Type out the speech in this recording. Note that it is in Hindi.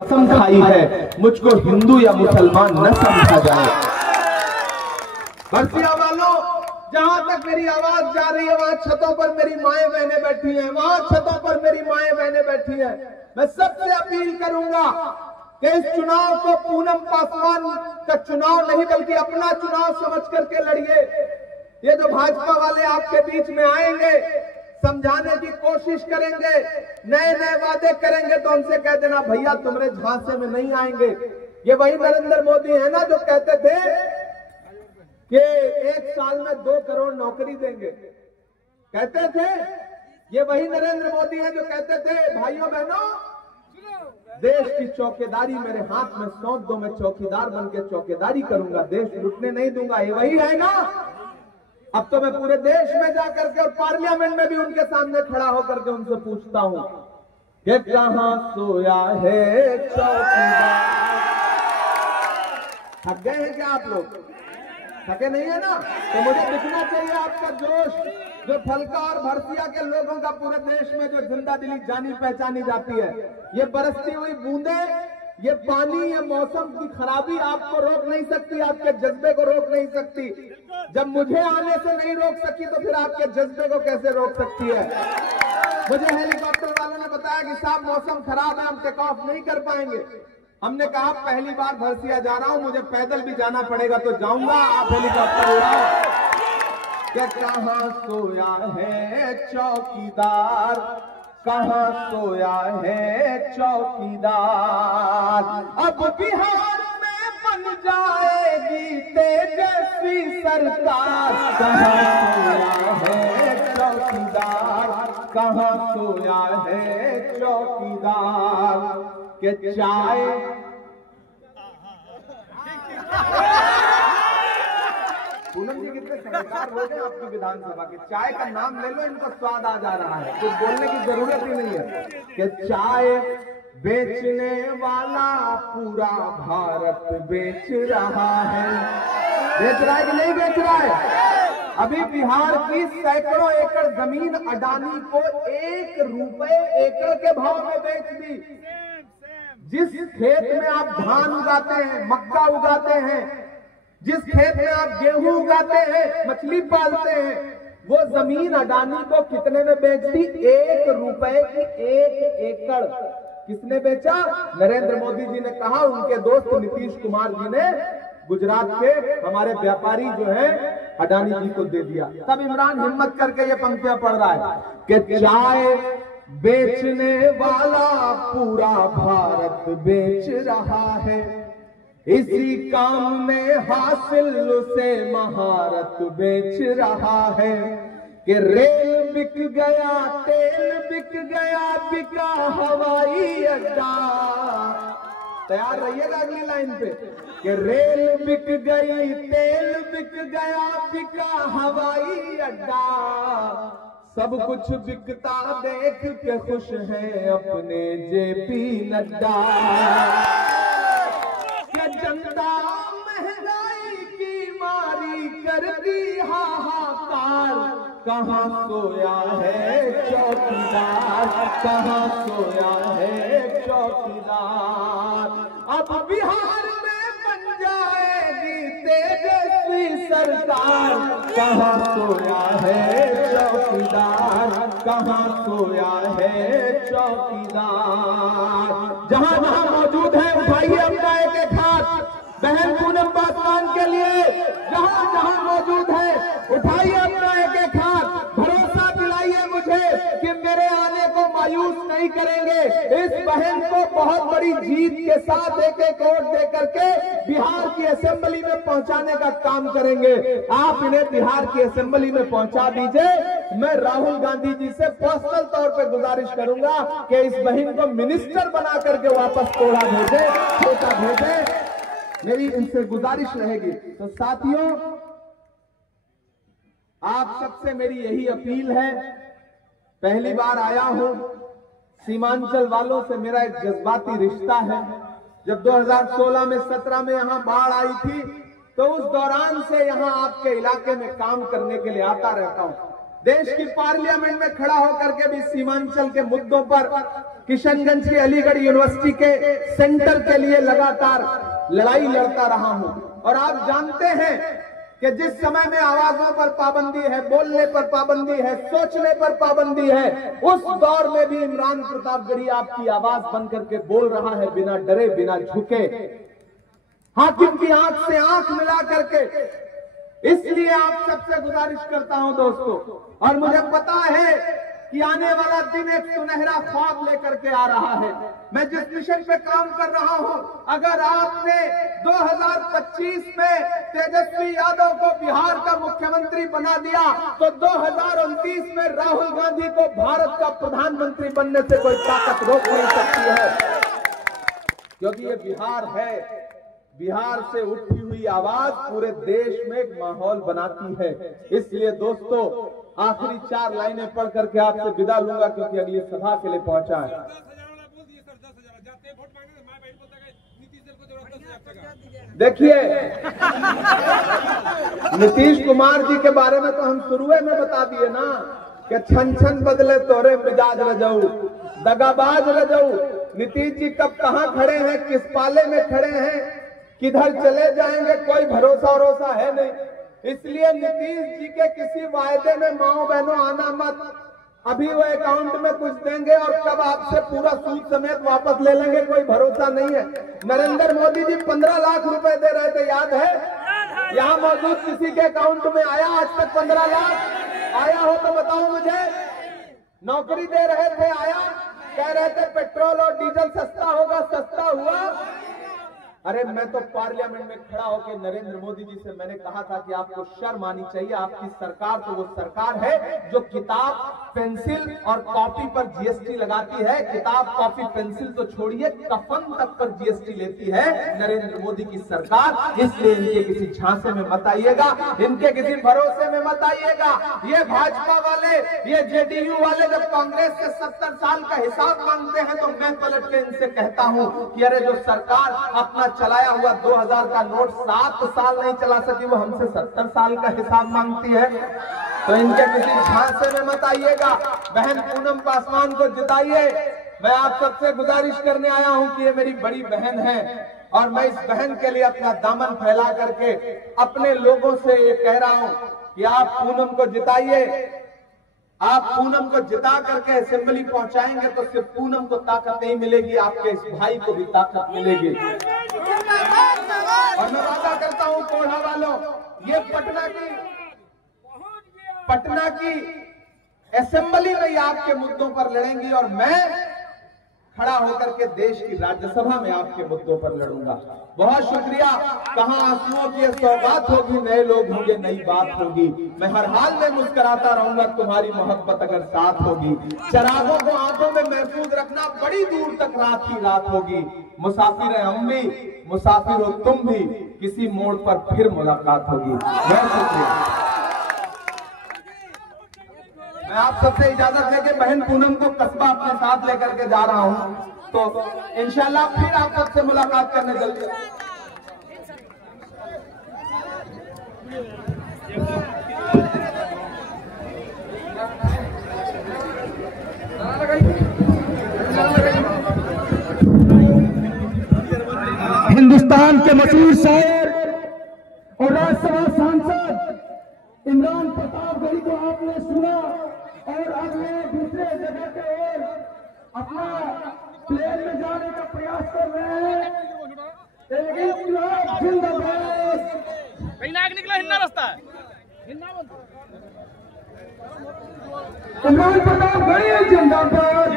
कसम खाई है मुझको हिंदू या मुसलमान न समझा जाए। बरसिया वालों, जहां तक मेरी आवाज जा रही है वहां छतों पर मेरी माएं बहनें बैठी हैं, वहां छतों पर मेरी माएं बहनें बैठी हैं। मैं सबसे अपील करूंगा कि इस चुनाव को पूनम पासवान का चुनाव नहीं बल्कि अपना चुनाव समझ करके लड़िए। ये जो भाजपा वाले आपके बीच में आएंगे, समझाने की कोशिश करेंगे, नए नए वादे करेंगे, तो उनसे कह देना भैया तुम्हारे झांसे में नहीं आएंगे। ये वही नरेंद्र मोदी है ना जो कहते थे कि 1 साल में 2 करोड़ नौकरी देंगे, कहते थे। ये वही नरेंद्र मोदी है जो कहते थे भाइयों बहनों देश की चौकीदारी मेरे हाथ में सौंप दो, मैं चौकीदार बन के चौकीदारी करूंगा, देश लुटने नहीं दूंगा। ये वही है ना। अब तो मैं पूरे देश में जाकर के और पार्लियामेंट में भी उनके सामने खड़ा होकर के उनसे पूछता हूं कि कहां सोया है चौकीदार। थक गए हैं क्या आप लोग? थके नहीं है ना? तो मुझे दिखना चाहिए आपका जोश, जो फलका और भरसिया के लोगों का पूरे देश में जो जिंदा दिली जानी पहचानी जाती है। ये बरसती हुई बूंदें, ये पानी, ये मौसम की खराबी आपको रोक नहीं सकती, आपके जज्बे को रोक नहीं सकती। जब मुझे आने से नहीं रोक सकी तो फिर आपके जज्बे को कैसे रोक सकती है? मुझे हेलीकॉप्टर वालों ने बताया कि साहब मौसम खराब है, हम टेक ऑफ नहीं कर पाएंगे। हमने कहा पहली बार भरसिया जा रहा हूं, मुझे पैदल भी जाना पड़ेगा तो जाऊंगा, आप हेलीकॉप्टर उड़ाओ। क्या कहां सोया है चौकीदार, कहां सोया है चौकीदार। अब बिहार में बन जाएगी तेजस्वी सरकार, कहां सोया है चौकीदार, कहां सोया है चौकीदार। के चाय पूनम जी कितने समझदार हो गए आपकी विधानसभा के। चाय का नाम ले लो, इनको स्वाद आ जा रहा है, कुछ बोलने की जरूरत ही नहीं है। कि चाय बेचने वाला पूरा भारत बेच रहा है। बेच रहा है कि नहीं बेच रहा है? अभी बिहार की सैकड़ों एकड़ जमीन अडानी को 1 रुपए एकड़ के भाव में बेच दी। जिस खेत में आप धान उगाते हैं, मक्का उगाते हैं, जिस खेत में आप गेहूं उगाते हैं, मछली पालते हैं, वो जमीन अडानी को कितने में बेच दी? 1 रुपए की 1 एकड़। किसने बेचा? नरेंद्र मोदी जी ने कहा, उनके दोस्त नीतीश कुमार जी ने गुजरात के हमारे व्यापारी जो है अडानी जी को दे दिया। तब इमरान हिम्मत करके ये पंक्तियां पढ़ रहा है कि चाय बेचने वाला पूरा भारत बेच रहा है, इसी काम में हासिल उसे महारत बेच रहा है। कि रेल बिक गया, तेल बिक गया, बिका हवाई अड्डा। तैयार रहिएगा अगली लाइन पे। कि रेल बिक गई, तेल बिक गया, बिका हवाई अड्डा, सब कुछ बिकता देख के खुश हैं अपने जेपी नड्डा। जनता महंगाई की मारी करती हाहाकार, कहां सोया है चौकीदार, कहां सोया है चौकीदार। अब बिहार में बन जाएगी तेजस्वी सरकार, कहां सोया है चौकीदार, कहां सोया है चौकीदार। जहां जहां मौजूद है उठाइए अपना एक हाथ बहन पूनम पासवान के लिए। जहां जहां मौजूद है उठाइए अपना एक हाथ, भरोसा दिलाइए मुझे कि मेरे आने को मायूस नहीं करेंगे। इस बहन को बहुत बड़ी जीत के साथ एक वोट दे करके बिहार की असेंबली में पहुंचाने का काम करेंगे। आप इन्हें बिहार की असेंबली में पहुंचा दीजिए। मैं राहुल गांधी जी से पर्सनल तौर पर गुजारिश करूंगा कि इस बहन को मिनिस्टर बना करके वापस कोड़ा भेजे, छोटा भेजे, मेरी इनसे गुजारिश रहेगी। तो साथियों, आप सबसे मेरी यही अपील है, पहली बार आया हूं, सीमांचल वालों से मेरा एक जज्बाती रिश्ता है। जब 2016 में 17 में यहां बाढ़ आई थी तो उस दौरान से यहां आपके इलाके में काम करने के लिए आता रहता हूं। देश की पार्लियामेंट में खड़ा होकर के भी सीमांचल के मुद्दों पर किशनगंज की अलीगढ़ यूनिवर्सिटी के सेंटर के लिए लगातार लड़ाई लड़ता रहा हूं। और आप जानते हैं कि जिस समय में आवाजों पर पाबंदी है, बोलने पर पाबंदी है, सोचने पर पाबंदी है, उस दौर में भी इमरान प्रतापगढ़ी आपकी आवाज बन करके बोल रहा है, बिना डरे, बिना झुके, हाकिम की आंख से आंख मिला करके। इसलिए आप सबसे गुजारिश करता हूं दोस्तों, और मुझे पता है कि आने वाला दिन एक सुनहरा ख्वाब लेकर के आ रहा है। मैं जिस मिशन पे काम कर रहा हूं, अगर आपने 2025 में तेजस्वी यादव को बिहार का मुख्यमंत्री बना दिया, तो 2029 में राहुल गांधी को भारत का प्रधानमंत्री बनने से कोई ताकत रोक नहीं सकती है, क्योंकि ये बिहार है। बिहार से उठी हुई आवाज पूरे देश में एक माहौल बनाती है। इसलिए दोस्तों, आखिरी 4 लाइनें पढ़ करके आपसे विदा लूंगा, क्योंकि अगली सभा के लिए पहुंचा है। देखिए, नीतीश कुमार जी के बारे में तो हम शुरुए में बता दिए ना कि छन छन बदले तोरे मिजाज रजऊ, दगाबाज रजऊ। नीतीश जी कब कहां खड़े हैं, किस पाले में खड़े हैं, किधर चले जाएंगे, कोई भरोसा वरोसा है नहीं। इसलिए नीतीश जी के किसी वायदे में माओ बहनों आना मत। अभी वो अकाउंट में कुछ देंगे और कब आपसे पूरा सूद समेत वापस ले लेंगे, कोई भरोसा नहीं है। नरेंद्र मोदी जी 15 लाख रुपए दे रहे थे, याद है? यहाँ मौजूद किसी के अकाउंट में आया आज तक 15 लाख? आया हो तो बताओ मुझे। नौकरी दे रहे थे, आया? कह रहे थे पेट्रोल और डीजल सस्ता होगा, सस्ता हुआ? अरे मैं तो पार्लियामेंट में खड़ा होकर नरेंद्र मोदी जी से मैंने कहा था कि आपको शर्म आनी चाहिए। आपकी सरकार तो वो सरकार है जो किताब, पेंसिल और कॉपी पर जीएसटी लगाती है। किताब, कॉपी, पेंसिल तो छोड़िए, कफन तक पर जीएसटी लेती है नरेंद्र मोदी की सरकार। इसलिए इनके किसी झांसे में मत आइएगा, इनके किसी भरोसे में मत आइएगा। ये भाजपा वाले, ये जेडीयू वाले जब कांग्रेस से 70 साल का हिसाब मांगते हैं, तो मैं पलट के इनसे कहता हूं कि अरे जो सरकार अपना चलाया हुआ 2000 का नोट 7 साल नहीं चला सकी, वो हमसे 70 साल का हिसाब मांगती है। तो इनके किसी झांसे में मत आइएगा। बहन पूनम पासवान को जिताइए। मैं आप सबसे गुजारिश करने आया हूं कि ये मेरी बड़ी बहन है, और मैं इस बहन के लिए अपना दामन फैला करके अपने लोगों से ये कह रहा हूं कि आप पूनम को जिताइए। आप पूनम को जिता करके असेंबली पहुंचाएंगे तो सिर्फ पूनम को ताकत नहीं मिलेगी, आपके इस भाई को भी ताकत मिलेगी। और मैं वादा करता हूं कोढ़ा वालों, ये पटना की असेंबली में ये आपके मुद्दों पर लड़ेंगी, और मैं खड़ा होकर के देश की राज्यसभा में आपके मुद्दों पर लड़ूंगा। बहुत शुक्रिया। कहां आंसुओं की सौगात होगी, नए लोग होंगे, नई बात होगी। मैं हर हाल में मुस्कुराता रहूंगा, तुम्हारी मोहब्बत अगर साथ होगी। चरागों को आंखों में महफूज रखना, बड़ी दूर तक रात ही रात होगी। मुसाफिर है हम भी, मुसाफिर हो तुम भी, किसी मोड़ पर फिर मुलाकात होगी। बहुत शुक्रिया। मैं आप सबसे इजाजत लेके बहन पूनम को कस्बा अपने साथ लेकर के जा रहा हूं, तो इंशाल्लाह फिर आप सबसे मुलाकात करने जल्दी। हिंदुस्तान के मशहूर शायर और राज्यसभा सांसद इमरान प्रतापगढ़ी को आपने सुना, और अब वे दूसरे जगह पे और अपना प्लेन में जाने का प्रयास कर रहे हैं। जिंदाबाद। कहीं नाग निकला, हिन्ना रास्ता है, इमरान प्रतापगढ़ी जिंदाबाद।